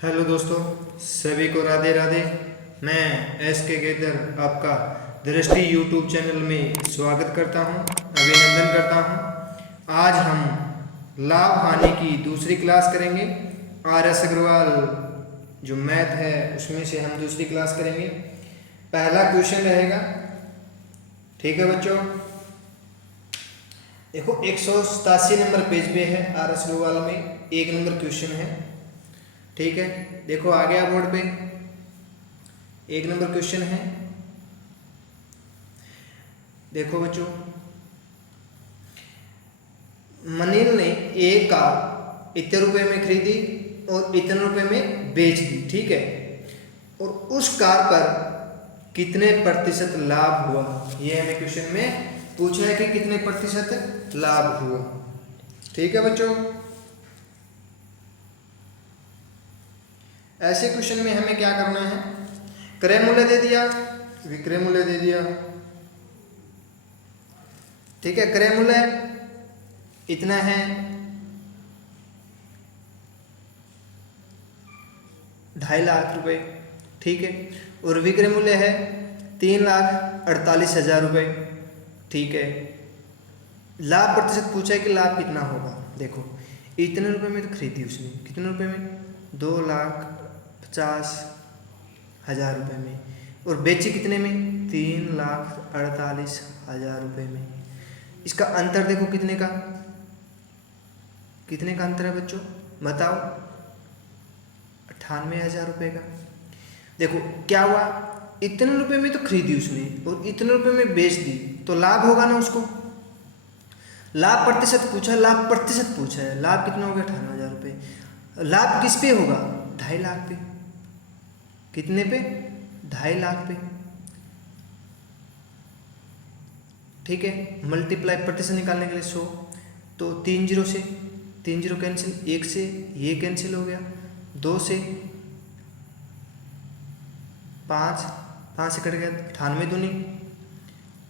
Hello दोस्तों, सभी को राधे राधे। मैं एस के गेदर आपका दृष्टि यूट्यूब चैनल में स्वागत करता हूं, अभिनंदन करता हूं। आज हम लाभ हानि की दूसरी क्लास करेंगे। आर एस अग्रवाल जो मैथ है उसमें से हम दूसरी क्लास करेंगे। पहला क्वेश्चन रहेगा, ठीक है बच्चों। देखो 187 नंबर पेज पे है आर एस अग्रवाल में, 1 नंबर क्वेश्चन है। ठीक है, देखो आ गया बोर्ड पे, 1 नंबर क्वेश्चन है। देखो बच्चों, मनील ने ए कार इतने रुपए में खरीदी और इतने रुपए में बेच दी, ठीक है। और उस कार पर कितने प्रतिशत लाभ हुआ, ये हमें क्वेश्चन में पूछा है कि कितने प्रतिशत लाभ हुआ। ठीक है बच्चों, ऐसे क्वेश्चन में हमें क्या करना है, क्रय मूल्य दे दिया, विक्रय मूल्य दे दिया, ठीक है। क्रय मूल्य इतना है, ₹2.5 लाख, ठीक है। और विक्रय मूल्य है 3,48,000 रुपये, ठीक है। लाभ प्रतिशत पूछा है कि लाभ कितना होगा। देखो इतने रुपए में तो खरीदी उसने, कितने रुपए में, 2,50,000 रुपये में, और बेची कितने में, 3,48,000 रुपये में। इसका अंतर देखो कितने का, कितने का अंतर है बच्चों, बताओ, 98,000 रुपये का। देखो क्या हुआ, इतने रुपए में तो खरीदी उसने और इतने रुपए में बेच दी, तो लाभ होगा ना उसको। लाभ प्रतिशत पूछा, लाभ प्रतिशत पूछा है, लाभ कितना हो गया, 98,000 रुपये। लाभ किस पे होगा, 2.5 लाख पे। कितने पे, 2.5 लाख पे, ठीक है। मल्टीप्लाई प्रतिशत निकालने के लिए 100, तो 3 जीरो से 3 जीरो कैंसिल, 1 से ये कैंसिल हो गया, 2 से 5, 5 से कट गया, 98 दूनी,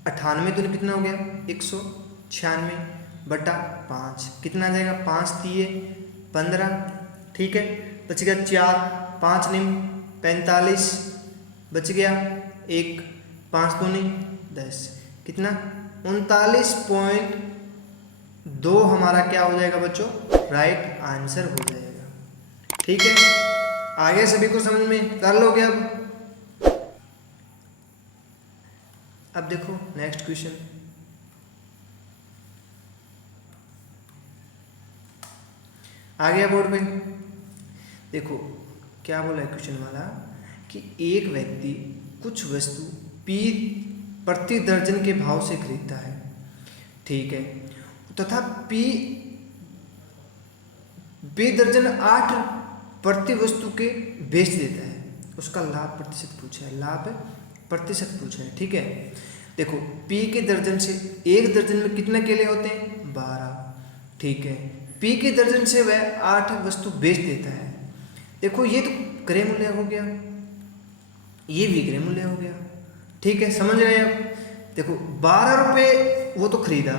98 दूनी कितना हो गया, 196/5, कितना आ जाएगा, 5 तिये 15, ठीक है। बच गया 4, 5 निम 45, बच गया 1, 5 दूनी 10, कितना, 39.2 हमारा क्या हो जाएगा बच्चों, राइट आंसर हो जाएगा। ठीक है, आगे सभी को समझ में कर लोगे। अब देखो नेक्स्ट क्वेश्चन, आ गया बोर्ड पे। देखो क्या बोला है क्वेश्चन वाला, कि एक व्यक्ति कुछ वस्तु P प्रति दर्जन के भाव से खरीदता है, ठीक है, तथा P दर्जन 8 प्रति वस्तु के बेच देता है। उसका लाभ प्रतिशत पूछा है, लाभ प्रतिशत पूछा है, ठीक है। देखो P के दर्जन से, एक दर्जन में कितने केले होते हैं, 12, ठीक है। P के दर्जन से वह 8 वस्तु बेच देता है। देखो ये तो क्रय मूल्य हो गया, ये विक्रय मूल्य हो गया, ठीक है, समझ रहे हैं आप। देखो 12 रुपये वो तो खरीदा,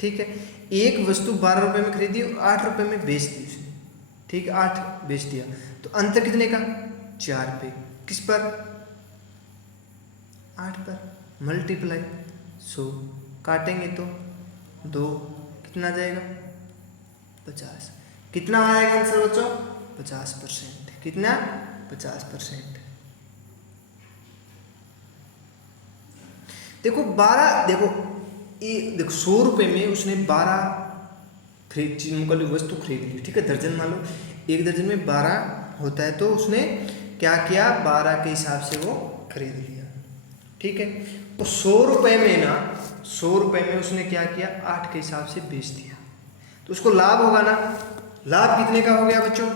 ठीक है, एक वस्तु 12 रुपये में खरीदी और 8 रुपये में बेच दी उसने, ठीक है, 8 बेच दिया, तो अंतर कितने का, 4 पे, किस पर, 8 पर, मल्टीप्लाई 100, काटेंगे तो 2, कितना जाएगा, 50, कितना आएगा आंसर बच्चों, 50%, कितना, 50%। देखो 12, देखो ये देखो 100 रुपये में उसने 12 वस्तु खरीद ली, ठीक है, दर्जन मान लो, एक दर्जन में 12 होता है, तो उसने क्या किया, 12 के हिसाब से वो खरीद लिया, ठीक है। तो 100 रुपये में ना, 100 रुपये में उसने क्या किया, 8 के हिसाब से बेच दिया, तो उसको लाभ होगा ना। लाभ कितने का हो गया बच्चों,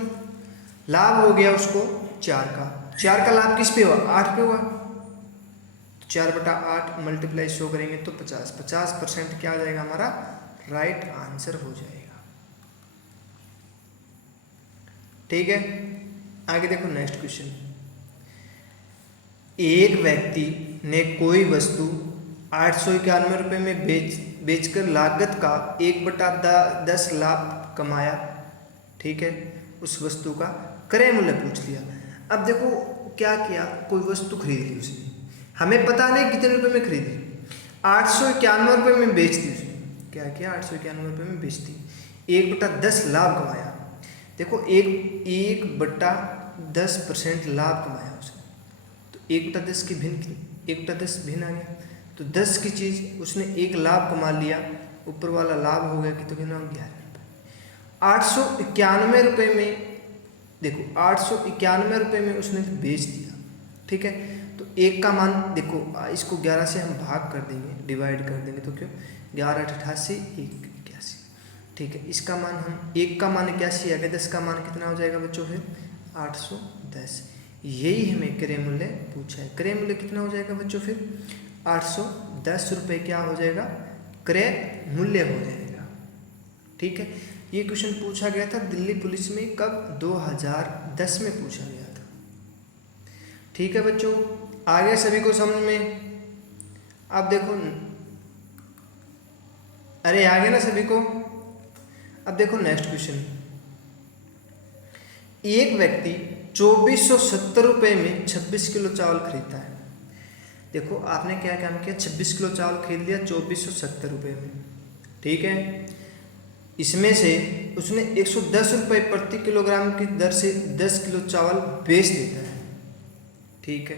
लाभ हो गया उसको 4 का। 4 का लाभ किस पे हुआ, 8 पे हुआ, तो 4/8 मल्टीप्लाई 100 करेंगे तो 50% क्या आ जाएगा हमारा, राइट आंसर हो जाएगा। ठीक है, आगे देखो नेक्स्ट क्वेश्चन। एक व्यक्ति ने कोई वस्तु 891 रुपये में बेचकर लागत का 1/10 लाभ कमाया, ठीक है। उस वस्तु का क्रय मूल्य पूछ लिया। अब देखो क्या किया, कोई वस्तु खरीद ली उसने, हमें पता नहीं कितने रुपए में खरीदी, 891 रुपये में बेच दी उसने। क्या किया, 891 रुपये में बेच दी, 1/10 लाभ कमाया। देखो 1/10% लाभ कमाया उसने, तो 1/10 की भिन्न, 1/10 भिन्न आ गया, तो 10 की चीज़ उसने 1 लाभ कमा लिया, ऊपर वाला लाभ हो गया कि तो कितना, 11 रुपये। 891 रुपये में, देखो 891 रुपये में उसने बेच दिया, ठीक है। तो एक का मान देखो, इसको 11 से हम भाग कर देंगे, डिवाइड कर देंगे, तो क्यों 11 8 88 1 81, ठीक है। इसका मान हम, एक का मान 81 आ गया, 10 का मान कितना हो जाएगा बच्चों फिर 810। यही हमें क्रय मूल्य पूछा है। क्रय मूल्य कितना हो जाएगा बच्चों फिर 810 रुपये क्या हो जाएगा, क्रय मूल्य हो जाएगा, ठीक है। ये क्वेश्चन पूछा गया था दिल्ली पुलिस में, कब, 2010 में पूछा गया था, ठीक है बच्चों। आ गया सभी को समझ में? अब देखो, अरे आ गया ना सभी को? अब देखो नेक्स्ट क्वेश्चन, एक व्यक्ति 2470 रुपये में 26 किलो चावल खरीदता है। देखो आपने क्या काम किया, 26 किलो चावल खरीद लिया 2470 रुपये में, ठीक है। इसमें से उसने 110 रुपये प्रति किलोग्राम की दर से 10 किलो चावल बेच देता है, ठीक है।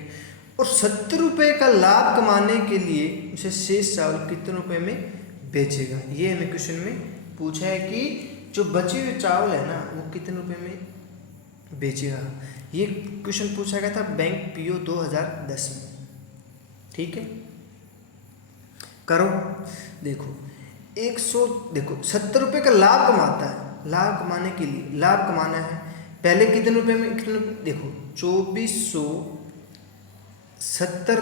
और 70 रुपये का लाभ कमाने के लिए उसे शेष चावल कितने रुपए में बेचेगा। ये हमें क्वेश्चन में पूछा है कि जो बचे हुए चावल है ना वो कितने रुपए में बेचेगा। ये क्वेश्चन पूछा गया था बैंक पीओ 2010 में, ठीक है। करो, देखो 70 रुपये का लाभ कमाता है। लाभ कमाने के लिए, लाभ कमाना है, पहले कितने रुपए में, कितने, देखो 2470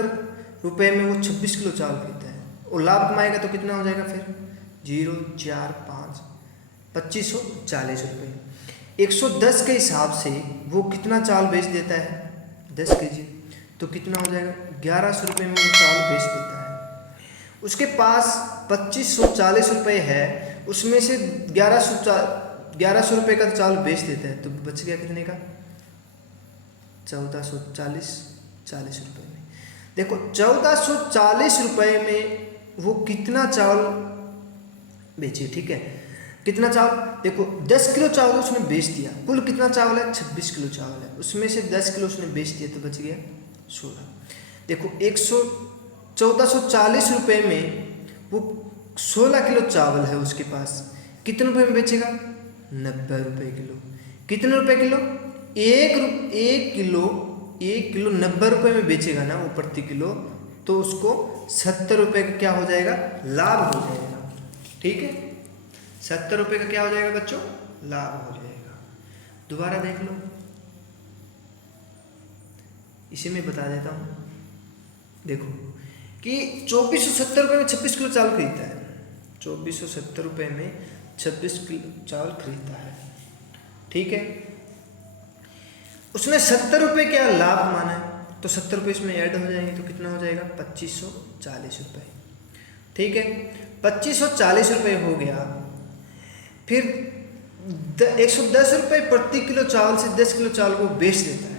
रुपये में वो 26 किलो चावल खरीदता है और लाभ कमाएगा तो कितना हो जाएगा फिर 045 2540 रुपये। 110 के हिसाब से वो कितना चावल बेच देता है 10 केजी, तो कितना हो जाएगा 1100 रुपये में वो चावल बेच देता है। उसके पास 2540 रुपये है, उसमें से 1100 रुपये का चावल बेच देता है, तो बच गया कितने का 1440 रुपये में। देखो 1440 रुपये में वो कितना चावल बेचे, ठीक है। कितना चावल, देखो 10 किलो चावल उसने बेच दिया, कुल कितना चावल है 26 किलो चावल है, उसमें से 10 किलो उसने बेच दिया तो बच गया 16। देखो 1440 रुपये में वो 16 किलो चावल है उसके पास, कितने रुपए में बेचेगा 90 रुपये किलो। कितने रुपए किलो, एक किलो 90 रुपये में बेचेगा ना वो प्रति किलो, तो उसको 70 रुपये का क्या हो जाएगा, लाभ हो जाएगा, ठीक है। 70 रुपये का क्या हो जाएगा बच्चों, लाभ हो जाएगा। दोबारा देख लो, इसे मैं बता देता हूँ। देखो कि 2470 रुपये में 26 किलो चावल खरीदता है, 2470 रुपये में 26 किलो चावल खरीदता है, ठीक है। उसने 70 रुपये क्या लाभ माना है, तो 70 रुपये इसमें ऐड हो जाएंगे तो कितना हो जाएगा 2540 रुपये, ठीक है। 2540 रुपये हो गया, फिर 110 रुपये प्रति किलो चावल से 10 किलो चावल को बेच देता है।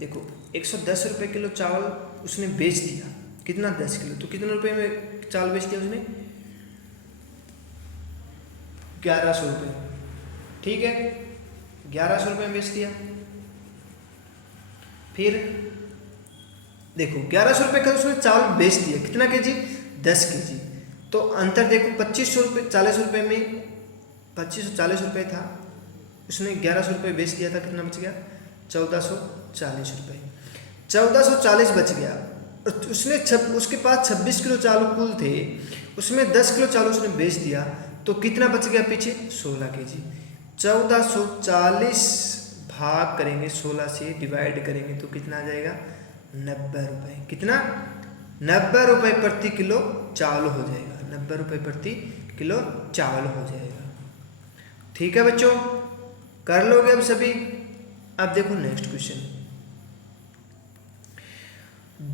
देखो 110 रुपये किलो चावल उसने बेच दिया, कितना 10 किलो, तो कितने रुपये में चावल बेच दिया उसने 1100 रुपये, ठीक है। 1100 रुपये में बेच दिया। फिर देखो 1100 रुपये का उसने चावल बेच दिया, कितना केजी 10 केजी, तो अंतर देखो 2540 रुपये में 2540 रुपये था, उसने 1100 रुपये बेच दिया था, कितना बच गया 1440 रुपये। 1440 बच गया। उसने उसके पास 26 किलो चावल कुल थे, उसमें 10 किलो चावल उसने बेच दिया, तो कितना बच गया पीछे 16 केजी। 1440 भाग करेंगे 16 से, डिवाइड करेंगे तो कितना आ जाएगा 90 रुपये। कितना 90 रुपये प्रति किलो चावल हो जाएगा, 90 रुपये प्रति किलो चावल हो जाएगा, ठीक है बच्चों। कर लोगे अब सभी। अब देखो नेक्स्ट क्वेश्चन,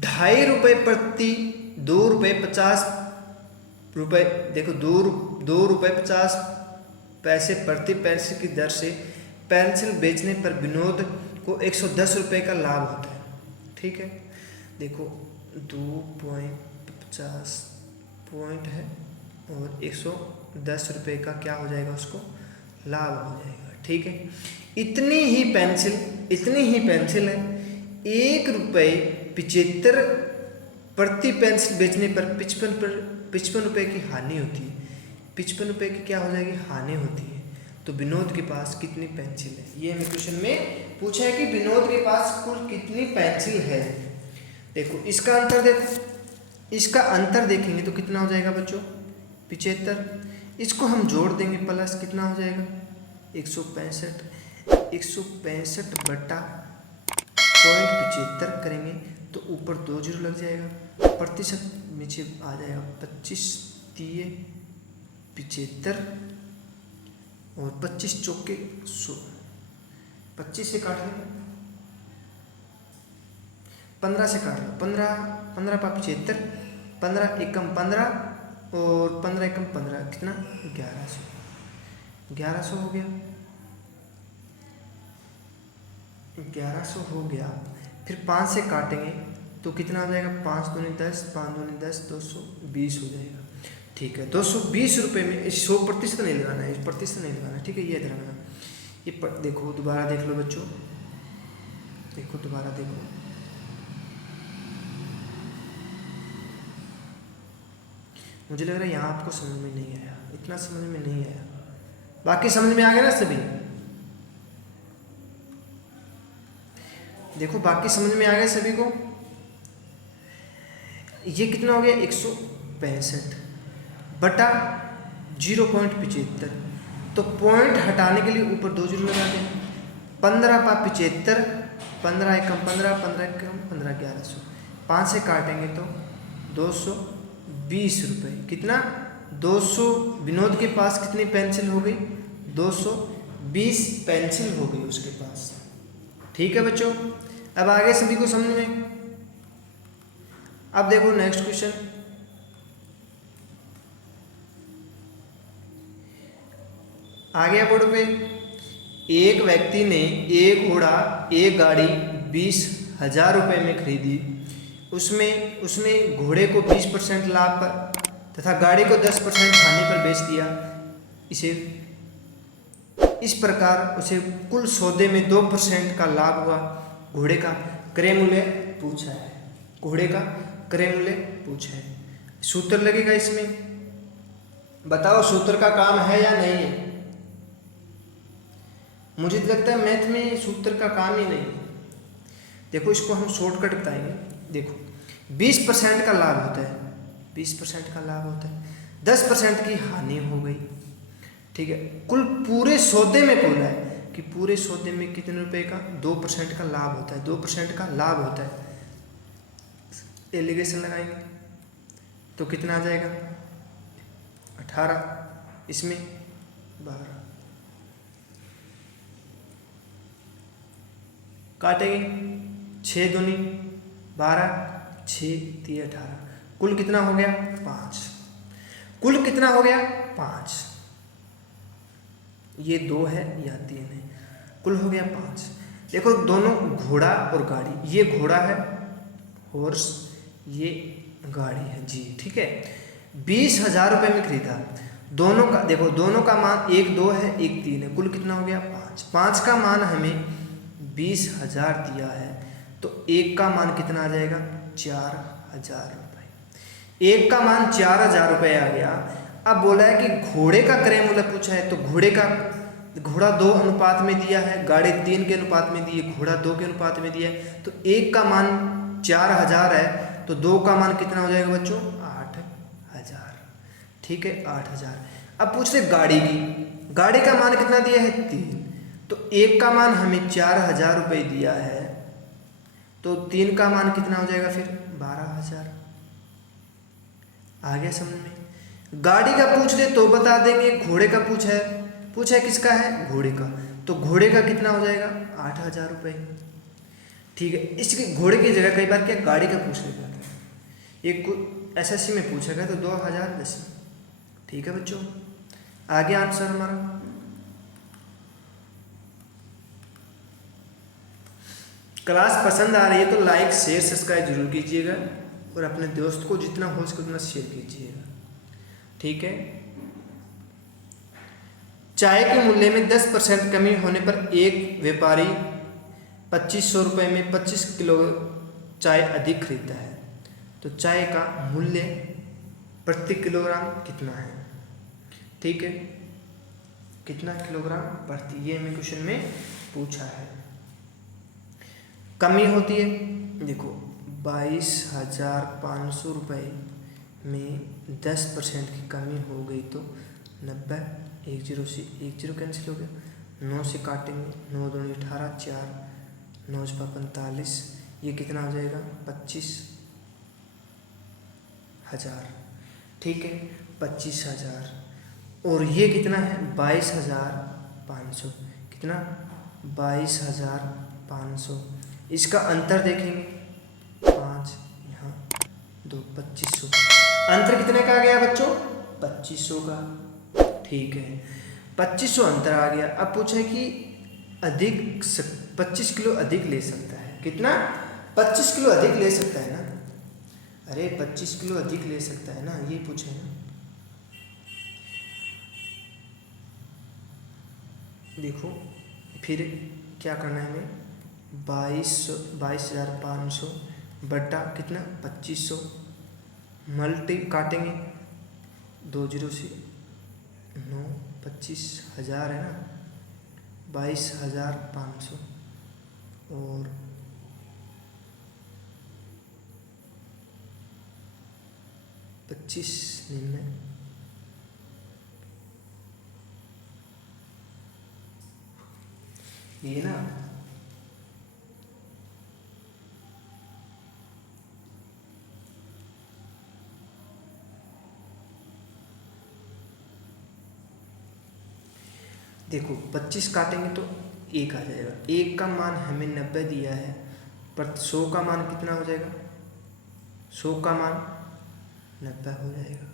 2.5 रुपये प्रति 2 रुपये 50 रुपये, देखो 2 रुपये 50 पैसे प्रति पैसे की दर से पेंसिल बेचने पर विनोद को 110 रुपये का लाभ होता है। ठीक है, देखो 2.50 पॉइंट है और 110 रुपये का क्या हो जाएगा, उसको लाभ हो जाएगा। ठीक है, इतनी ही पेंसिल है, 1.75 प्रति पेंसिल बेचने पर 55 रुपये की हानि होती है। 55 रुपये की क्या हो जाएगी, हानि होती है। तो विनोद के पास कितनी पेंसिल है, ये हमें क्वेश्चन में पूछा है कि विनोद के पास कुल कितनी पेंसिल है। देखो इसका अंतर देखो, इसका अंतर देखेंगे तो कितना हो जाएगा बच्चों, 75। इसको हम जोड़ देंगे प्लस कितना हो जाएगा, 165 बटा 0.75 करेंगे तो ऊपर 2 जीरो लग जाएगा, प्रतिशत नीचे आ जाएगा 25 3 75 और 25 चौके 100, 25 से काट लेंगे, 15 से काट लो, 15 पा 75, 15 एकम 15 और 15 एकम 15 कितना 1100 हो गया, 1100 हो गया। फिर 5 से काटेंगे तो कितना हो जाएगा, 5 दूनी 10, 5 दूनी 10, 220 हो जाएगा। ठीक है, 220 रुपये में 100% नहीं लगाना है, प्रतिशत नहीं लगाना। ठीक है, ये ध्यान रखना। ये देखो दोबारा देख लो बच्चों, देखो दोबारा देखो, मुझे लग रहा है यहाँ आपको समझ में नहीं आया, इतना समझ में नहीं आया, बाकी समझ में आ गया ना सभी। देखो बाकी समझ में आ गया सभी को। ये कितना हो गया, 165 बटा 0.75, तो पॉइंट हटाने के लिए ऊपर 2 जीरो लगा दें, 15 पा 75, 15 एकम 15, 15 एकम 15, 1100, 5 से काटेंगे तो 220 रुपये, कितना 200। विनोद के पास कितनी पेंसिल हो गई, 220 पेंसिल हो गई उसके पास। ठीक है बच्चों, अब आगे सभी को समझ में। अब देखो नेक्स्ट क्वेश्चन, आ गया बोर्ड पे। एक व्यक्ति ने एक घोड़ा एक गाड़ी 20,000 रुपये में खरीदी, उसमें उसने घोड़े को 20% लाभ पर तथा गाड़ी को 10% हानि पर बेच दिया। इस प्रकार उसे कुल सौदे में 2% का लाभ हुआ। घोड़े का क्रय मूल्य पूछा है, घोड़े का क्रय मूल्य पूछा है। सूत्र लगेगा इसमें, बताओ सूत्र का काम है या नहीं है। मुझे लगता है मैथ में सूत्र का काम ही नहीं है। देखो इसको हम शॉर्टकट बताएंगे। देखो 20% का लाभ होता है, 20% का लाभ होता है, 10% की हानि हो गई। ठीक है, कुल पूरे सौदे में बोला है कि पूरे सौदे में कितने रुपए का, 2% का लाभ होता है, 2% का लाभ होता है। एलिगेशन लगाएंगे तो कितना आ जाएगा, 18, इसमें 12, काटेंगे 6 दूनी 12, 6 3 18, कुल कितना हो गया 5, कुल कितना हो गया 5, ये 2 है या 3 है, कुल हो गया 5। देखो दोनों घोड़ा और गाड़ी, ये घोड़ा है हॉर्स, ये गाड़ी है जी। ठीक है, 20,000 रुपये में खरीदा, दोनों का देखो, दोनों का मान एक 2 है एक 3 है, कुल कितना हो गया 5। 5 का मान हमें 20,000 दिया है, तो एक का मान कितना आ जाएगा 4,000 रुपये। एक का मान 4,000 रुपये आ गया। अब बोला है कि घोड़े का क्रय मूल्य पूछा है, तो घोड़ा 2 अनुपात में दिया है, गाड़ी 3 के अनुपात में दी है, घोड़ा 2 के अनुपात में दिया है, तो एक का मान 4,000 है, तो 2 का मान कितना हो जाएगा बच्चों 8,000। ठीक है, 8,000। अब पूछ रहे गाड़ी की, गाड़ी का मान कितना दिया है 3, तो एक का मान हमें 4,000 रुपये दिया है, तो 3 का मान कितना हो जाएगा फिर 12,000। आ गया समझ में। गाड़ी का पूछ ले तो बता देंगे, घोड़े का पूछा है किसका है, घोड़े का, तो घोड़े का कितना हो जाएगा 8,000 रुपये। ठीक है, इसके घोड़े की जगह कई बार क्या गाड़ी का पूछ लेता है, एक एसएससी में पूछा गया तो 2010। ठीक है बच्चों, आगे आंसर हमारा क्लास पसंद आ रही है तो लाइक शेयर सब्सक्राइब जरूर कीजिएगा और अपने दोस्त को जितना हो सके उतना शेयर कीजिएगा, ठीक है। चाय के मूल्य में 10% कमी होने पर एक व्यापारी 2500 रुपये में 25 किलो चाय अधिक खरीदता है, तो चाय का मूल्य प्रति किलोग्राम कितना है, ठीक है। कितना किलोग्राम प्रति, ये हमें क्वेश्चन में पूछा है। कमी होती है, देखो 22,500 रुपये में 10% की कमी हो गई तो 90, 10 से 10 कैंसिल हो गया, 9 से काटेंगे, 9 दूनी 18, 4 9 45, ये कितना हो जाएगा 25,000, ठीक है 25,000। और ये कितना है 22,500, कितना 22,500। इसका अंतर देखेंगे 5 यहाँ 2, 2500, अंतर कितने का आ गया बच्चों 2500 का, ठीक है 2500 अंतर आ गया। अब पूछे कि अधिक 25 किलो अधिक ले सकता है, कितना 25 किलो अधिक ले सकता है ना, अरे 25 किलो अधिक ले सकता है ना, ये पूछे ना। देखो फिर क्या करना है हमें, 22,500 बटा कितना 2500, मल्टी काटेंगे 2 0 से 9, 25,000 है ना, 22,500 और 25 में ये ना देखो 25 काटेंगे तो 1 आ जाएगा, 1 का मान हमें 90 दिया है, पर 100 का मान कितना हो जाएगा, 100 का मान 90 हो जाएगा।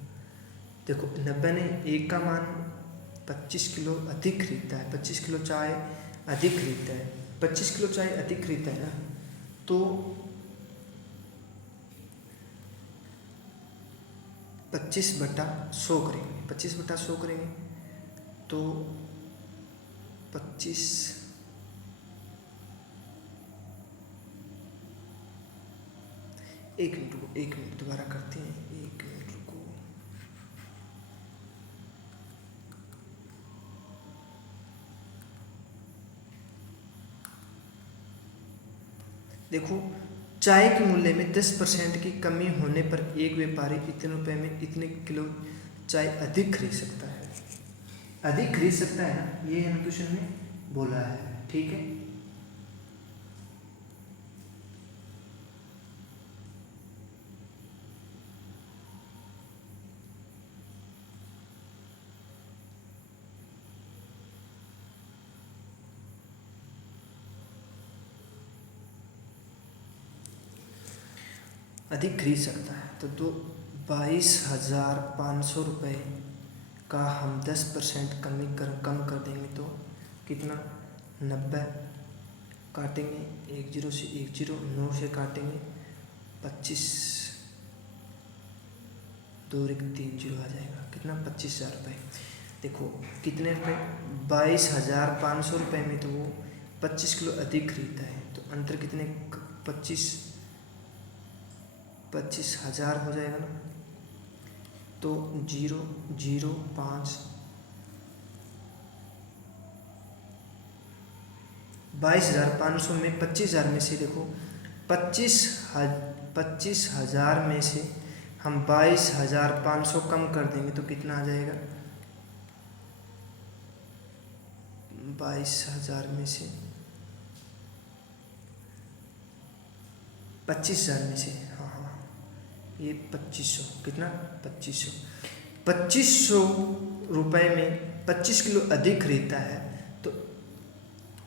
देखो 90 ने 1 का मान 25 किलो अधिक खरीदता है, 25 किलो चाय अधिक खरीदता है, 25 किलो चाय अधिक खरीदता है ना, तो 25/100 करेंगे, 25/100 करेंगे तो 25 1 मिनट रुको, 1 मिनट दोबारा करते हैं, 1 मिनट रुको। देखो चाय के मूल्य में 10% की कमी होने पर एक व्यापारी इतने रुपए में इतने किलो चाय अधिक खरीद सकता है, अधिक खरीद सकता है ना, ये हम क्वेश्चन में बोला है, ठीक है। अधिक खरीद सकता है तो 22,500 रुपये का हम 10% कम कर देंगे तो कितना 90, काटेंगे 1 0 से 1 0, 9 से काटेंगे 25, 2 3 0 आ जाएगा, कितना 25,000 रुपये। देखो कितने रुपये 22,500 रुपये में तो वो 25 किलो अधिक खरीदता है, तो अंतर कितने 25,000 हो जाएगा ना, तो 0 0 5, 22,500 में 25,000 में से देखो 25,000 में से हम 22,500 कम कर देंगे तो कितना आ जाएगा, 22,000 में से 25,000 में से, हाँ हाँ ये 2500, कितना 2500 रुपये में 25 किलो अधिक खरीदता है तो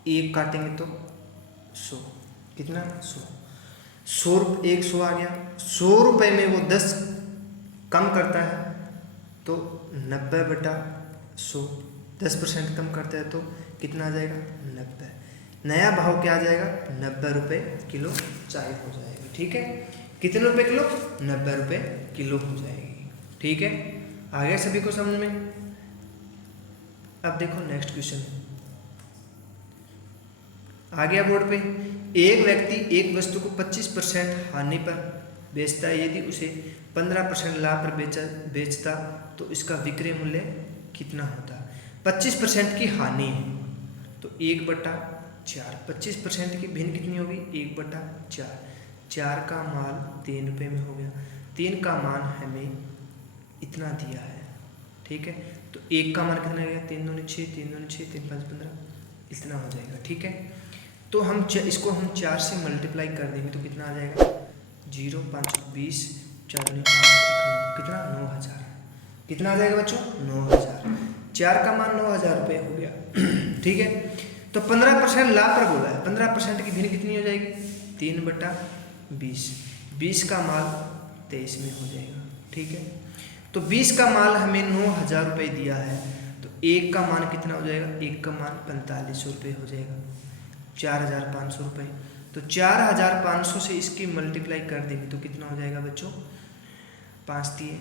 1 काटेंगे तो 100, कितना 100 100 आ गया, 100 रुपये में वो 10 कम करता है तो 90/100, 10% कम करता है तो कितना आ जाएगा 90, नया भाव क्या आ जाएगा, 90 रुपये किलो चाय हो जाएगी। ठीक है, कितने रुपए किलो, 90 रुपये किलो हो जाएगी। ठीक है, आ गया सभी को समझ में। अब देखो नेक्स्ट क्वेश्चन आ गया बोर्ड पे। एक व्यक्ति एक वस्तु को 25% हानि पर बेचता है, यदि उसे 15% लाभ पर बेचता तो इसका विक्रय मूल्य कितना होता। 25% की हानि है तो 1/4, 25% की भिन्न कितनी होगी, 1/4। 4 का माल 3 रुपये में हो गया, 3 का मान हमें इतना दिया है। ठीक है, तो 1 का मान कितना हो गया, 3 दूनी 6, 3 दूनी 6, 3 5 15, इतना हो जाएगा। ठीक है, तो हम इसको हम 4 से मल्टीप्लाई कर देंगे तो कितना आ जाएगा, 0 5 20, 4 दूनी 8, कितना 9000। कितना आ जाएगा बच्चों, 9000। 4 का मान 9000 रुपये हो गया। ठीक है, तो 15% लाभ पर बोला है, 15% की भिन्न कितनी हो जाएगी, 3/20, 20 का माल 23 में हो जाएगा। ठीक है, तो 20 का माल हमें 9000 रुपये दिया है तो 1 का मान कितना हो जाएगा, 1 का मान 4500 रुपये हो जाएगा, 4500 रुपये। तो 4500 से इसकी मल्टीप्लाई कर देंगे तो कितना हो जाएगा बच्चों, 5 दिए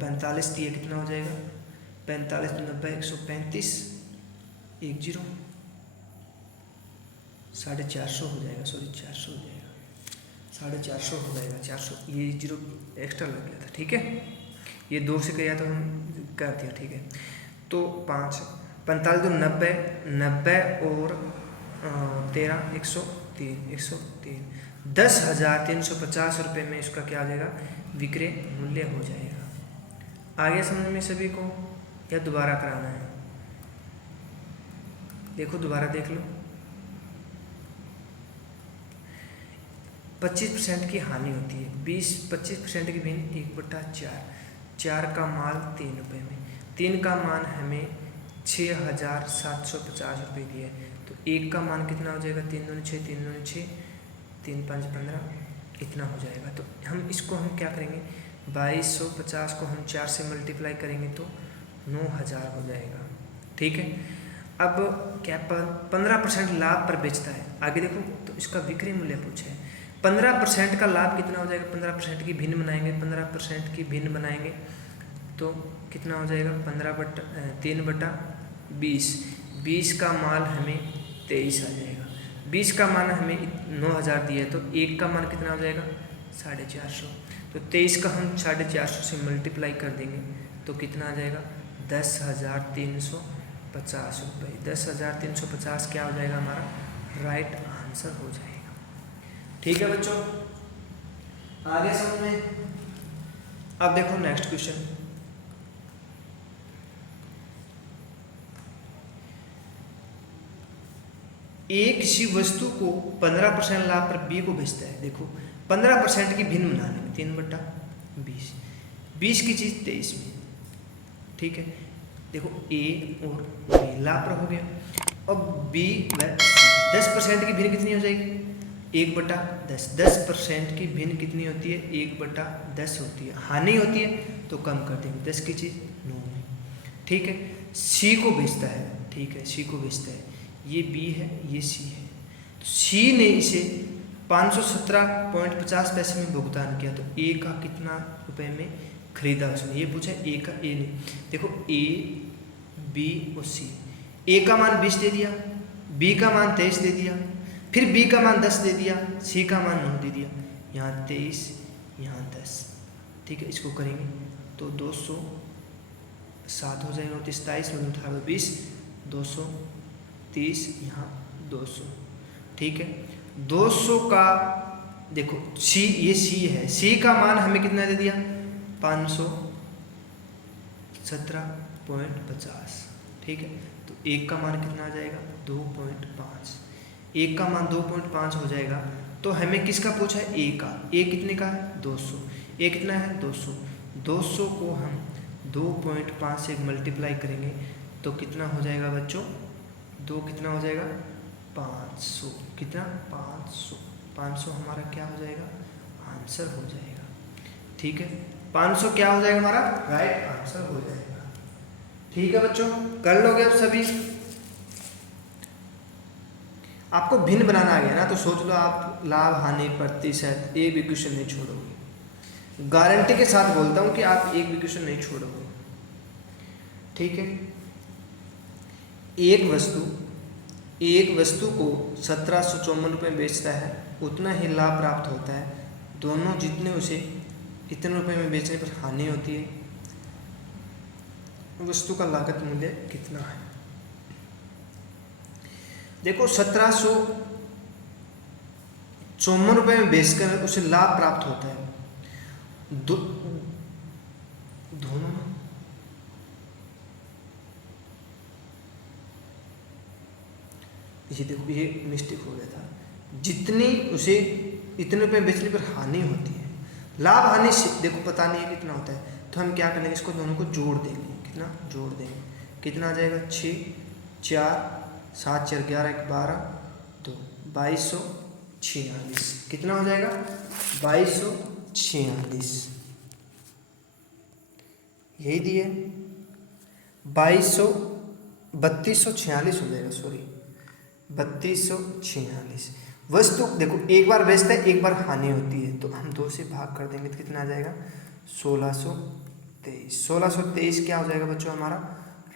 45 दिए, कितना हो जाएगा, 45 90 135, 10 450 हो जाएगा, सॉरी 400 हो जाएगा, 450 हो जाएगा, 400, ये 0 एक्स्ट्रा लग गया था। ठीक है, ये 2 से किया तो हम कर दिया। ठीक है, तो 5 45 तो 90 90 और 13 103 10,350 रुपये में इसका क्या आ जाएगा, विक्रय मूल्य हो जाएगा। आगे समझ में सभी को या दोबारा कराना है, देखो दोबारा देख लो। 25% की हानि होती है, 25% की भिन्न 1/4, 4 का माल 3 रुपये में, 3 का मान हमें 6750 रुपये दिए, तो 1 का मान कितना हो जाएगा, 3 दूनी 6, 3 दूनी 6, 3 5 15, इतना हो जाएगा। तो हम इसको हम क्या करेंगे, 2250 को हम 4 से मल्टीप्लाई करेंगे तो 9000 हो जाएगा। ठीक है, अब क्या 15% लाभ पर बेचता है, आगे देखो तो इसका विक्रय मूल्य पूछा है। 15% का लाभ कितना हो जाएगा, 15% की भिन्न बनाएंगे, 15% की भिन्न बनाएंगे तो कितना हो जाएगा, 3/20, 20 का माल हमें 23 आ जाएगा, 20 का मान हमें 9000 दिया है तो 1 का मान कितना हो जाएगा, 450। तो 23 का हम 450 से मल्टीप्लाई कर देंगे तो कितना आ जाएगा, 10,350 रुपये। 10,350 क्या हो जाएगा, हमारा राइट आंसर हो जाएगा। ठीक है बच्चों, आगे समझ में। अब देखो नेक्स्ट क्वेश्चन, एक किसी वस्तु को 15% लाभ पर बी को बेचता है। देखो 15% की भिन्न बनाने में 3/20, 20 की चीज़ 23 में। ठीक है, देखो ए और बी लाभ पर हो गया। अब बी व 10% की भिन्न कितनी हो जाएगी, 1/10। 10% की भिन्न कितनी होती है, 1/10 होती है। हानि होती है तो कम कर देंगे, 10 की चीज़ 9 में। ठीक है, सी को बेचता है। ठीक है, सी को बेचता है, ये बी है ये सी है, तो सी ने इसे 517.50 पैसे में भुगतान किया, तो ए का कितना रुपए में खरीदा उसने, ये पूछा ए का। ए ने देखो ए बी और सी, ए का मान 20 दे दिया, बी का मान 23 दे दिया, फिर बी का मान 10 दे दिया, सी का मान 9 दे दिया, यहाँ 23 यहाँ 10। ठीक है, इसको करेंगे तो 207 हो जाएगा, 27 में 18 20, 230 यहाँ 200। ठीक है, 200 का देखो सी, ये सी है, सी का मान हमें कितना दे दिया, 517.50। ठीक है, तो एक का मान कितना आ जाएगा, 2.5। एक का मान 2.5 हो जाएगा, तो हमें किसका पूछा है, ए का। ए कितने का है, 200। ए कितना है, 200। 200 को हम 2.5 से मल्टीप्लाई करेंगे तो कितना हो जाएगा बच्चों, 2 कितना हो जाएगा, 500। कितना, 500। 500 हमारा क्या हो जाएगा, आंसर हो जाएगा। ठीक है, 500 क्या हो जाएगा, हमारा राइट आंसर हो जाएगा। ठीक है बच्चों, कर लोगे अब सभी। आपको भिन्न बनाना आ गया ना, तो सोच लो आप लाभ हानि प्रतिशत एक भी क्वेश्चन नहीं छोड़ोगे। गारंटी के साथ बोलता हूँ कि आप एक भी क्वेश्चन नहीं छोड़ोगे। ठीक है। एक वस्तु को 1754 रुपये में बेचता है, उतना ही लाभ प्राप्त होता है। दोनों जितने उसे इतने रुपए में बेचने पर हानि होती है, वस्तु का लागत मूल्य कितना है। देखो 1754 रुपये में बेचकर उसे लाभ प्राप्त होता है। दोनों ये देखो, ये मिस्टेक हो गया था। जितनी उसे इतने रुपये बेचने पर हानि होती है, लाभ हानि देखो पता नहीं है कितना होता है, तो हम क्या करेंगे, इसको दोनों को जोड़ देंगे। कितना जोड़ देंगे, कितना आ जाएगा, 6 4 7 4 11 1 12 2 2246। कितना हो जाएगा, 2246। यही दिए 3246 हो जाएगा, सॉरी 3246। वस्तु देखो एक बार बेचता है, एक बार हानि होती है, तो हम 2 से भाग कर देंगे तो कितना आ जाएगा, 1623। 1623 क्या हो जाएगा बच्चों, हमारा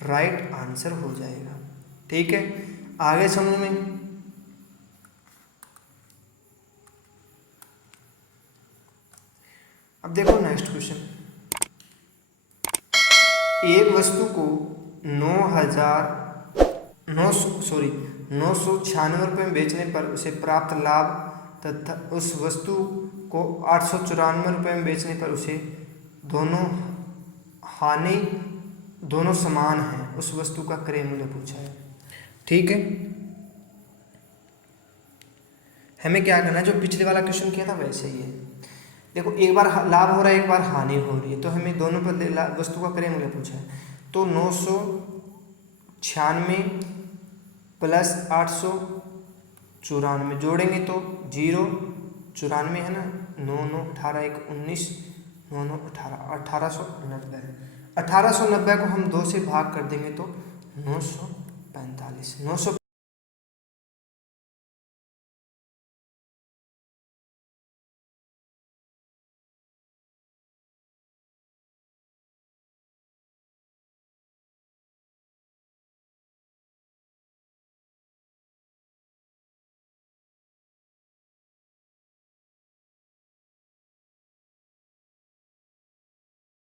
राइट आंसर हो जाएगा। ठीक है, आगे समूह में अब देखो नेक्स्ट क्वेश्चन। एक वस्तु को 996 रुपये में बेचने पर उसे प्राप्त लाभ तथा उस वस्तु को 894 रुपये में बेचने पर उसे दोनों समान हैं, उस वस्तु का क्रय मूल्य पूछा है। ठीक है, हमें क्या करना है, जो पिछले वाला क्वेश्चन किया था वैसे ही है। देखो एक बार लाभ हो रहा है, एक बार हानि हो रही है, तो हमें दोनों पर वस्तु का क्रय मूल्य पूछा है। तो 996 प्लस 894 जोड़ेंगे तो 0 94 है ना, 9 9 18 1 19 9 9 18 1890 है। 1890 को हम 2 से भाग कर देंगे तो 945।